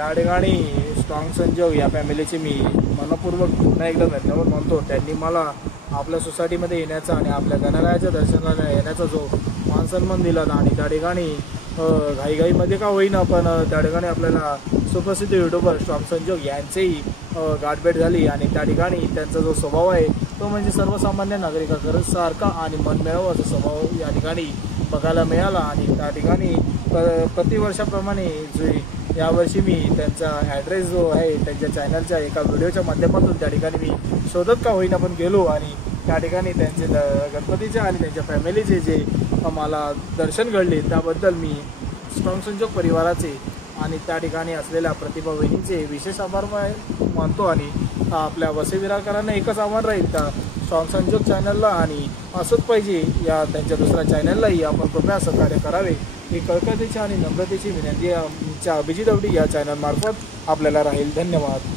या ठिकाणी स्ट्रॉंग संजोग या फॅमिलीचे मी मनपूर्वक पुन्हा एकदा धन्यवाद मानतो। त्यांनी मला आपल्या सोसायटीमध्ये येण्याचा आणि आपल्या गणरायाच्या दर्शनाला येण्याचा जो मान सन्मान दिला आणि त्या ठिकाणी घाईघाईमध्ये का होईना पण त्या ठिकाणी आपल्याला सुप्रसिद्ध यूट्यूबर स्ट्रॉंग संजोग यांचेही गाठभेट झाली आणि त्या ठिकाणी त्यांचा जो स्वभाव आहे तो म्हणजे सर्वसामान्य नागरिकासारखा आणि मनमिळावू असा स्वभाव या ठिकाणी बघायला मिळाला। आणि त्या ठिकाणी प्रतिवर्षाप्रमाणे जे यावर्षी मी त्यांचा ॲड्रेस जो आहे त्यांच्या चॅनलच्या एका व्हिडिओच्या माध्यमातून त्या ठिकाणी मी शोधत का होईना पण गेलो आणि त्या ठिकाणी त्यांचे गणपतीचे आणि त्यांच्या फॅमिलीचे जे मला दर्शन घडले त्याबद्दल मी स्ट्रॉंग संजोग परिवाराचे आणि त्या ठिकाणी असलेल्या प्रतिभा वहिनींचे विशेष आभार मानतो। आणि आपल्या वसईविराकरांना एकच आव्हान राहील त्या स्ट्रॉंग संजोग चॅनलला आणि असंच पाहिजे या त्यांच्या दुसऱ्या चॅनललाही आपण कृपया सहकार्य करावे ही कळकळीची आणि नम्रतेची विनंती आमच्या अभिजित अवडी या चॅनलमार्फत आपल्याला राहील। धन्यवाद।